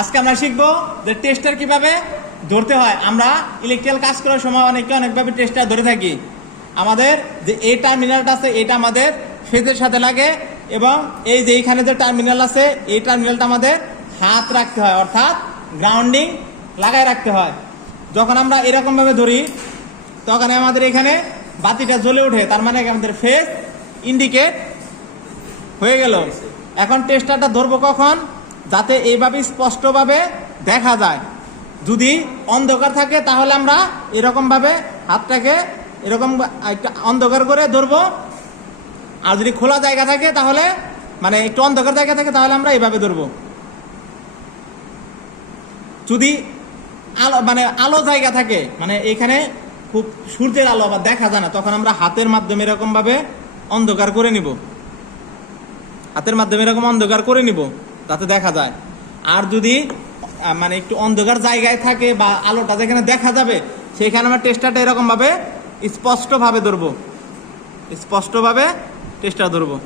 আজকে আমরা শিখবো যে টেস্টার কিভাবে ধরতে হয়। আমরা ইলেকট্রিক্যাল কাজ করার সময় অনেকভাবে টেস্টার ধরে থাকি। আমাদের যে এই টার্মিনালটা আছে এটা আমাদের ফেজের সাথে লাগে, এবং এই যে এইখানে যে টার্মিনাল আছে এই টার্মিনালটা আমাদের হাত রাখতে হয়, অর্থাৎ গ্রাউন্ডিং লাগায় রাখতে হয়। যখন আমরা এরকম ভাবে ধরি তখন আমাদের এখানে বাতিটা জ্বলে ওঠে, তার মানে আমাদের ফেজ ইন্ডিকেট হয়ে গেল। এখন টেস্টারটা ধরবো কখন, যাতে এইভাবে স্পষ্টভাবে দেখা যায়। যদি অন্ধকার থাকে তাহলে আমরা এরকম ভাবে হাতটাকে এরকম একটা অন্ধকার করে ধরবো, আর যদি খোলা জায়গা থাকে তাহলে মানে একটু অন্ধকার জায়গা থাকে তাহলে আমরা এইভাবে ধরবো। যদি আলো জায়গা থাকে, মানে এখানে খুব সূর্যের আলো আবার দেখা যায় না, তখন আমরা হাতের মাধ্যমে এরকম ভাবে অন্ধকার করে নিব, হাতের মাধ্যমে এরকম অন্ধকার করে নিব যাতে দেখা যায়। আর যদি মানে একটু অন্ধকার জায়গায় থাকে বা আলোটা যেখানে দেখা যাবে সেখানে আমরা টেস্টারটা এরকম ভাবে স্পষ্টভাবে ধরবো, স্পষ্টভাবে টেস্টার ধরবো।